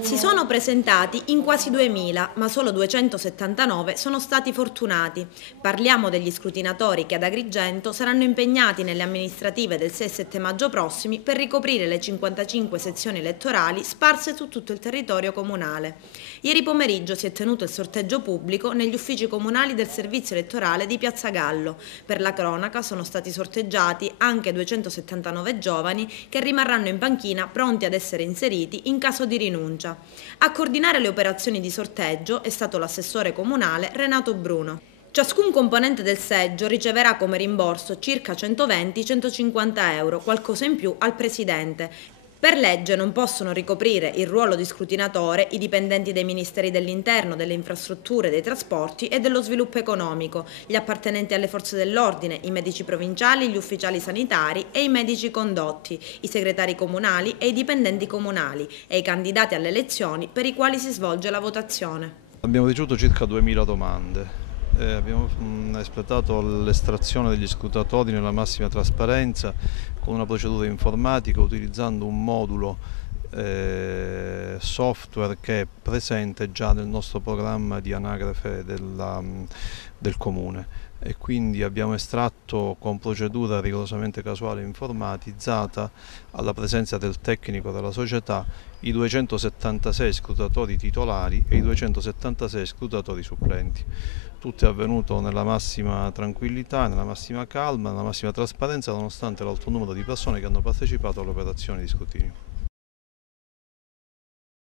Si sono presentati in quasi 2000, ma solo 279 sono stati fortunati. Parliamo degli scrutinatori che ad Agrigento saranno impegnati nelle amministrative del 6 e 7 maggio prossimi per ricoprire le 55 sezioni elettorali sparse su tutto il territorio comunale. Ieri pomeriggio si è tenuto il sorteggio pubblico negli uffici comunali del servizio elettorale di Piazza Gallo. Per la cronaca sono stati sorteggiati anche 279 giovani che rimarranno in panchina pronti ad essere inseriti in caso di rinuncia. A coordinare le operazioni di sorteggio è stato l'assessore comunale Renato Bruno. Ciascun componente del seggio riceverà come rimborso circa 120-150 euro, qualcosa in più al presidente. Per legge non possono ricoprire il ruolo di scrutinatore i dipendenti dei Ministeri dell'Interno, delle Infrastrutture, dei Trasporti e dello Sviluppo Economico, gli appartenenti alle forze dell'ordine, i medici provinciali, gli ufficiali sanitari e i medici condotti, i segretari comunali e i dipendenti comunali e i candidati alle elezioni per i quali si svolge la votazione. Abbiamo ricevuto circa 2000 domande. Abbiamo espletato l'estrazione degli scrutatori nella massima trasparenza con una procedura informatica utilizzando un modulo software che è presente già nel nostro programma di anagrafe del Comune, e quindi abbiamo estratto con procedura rigorosamente casuale e informatizzata, alla presenza del tecnico della società, i 276 scrutatori titolari e i 276 scrutatori supplenti. Tutto è avvenuto nella massima tranquillità, nella massima calma, nella massima trasparenza, nonostante l'alto numero di persone che hanno partecipato alle operazioni di scrutinio.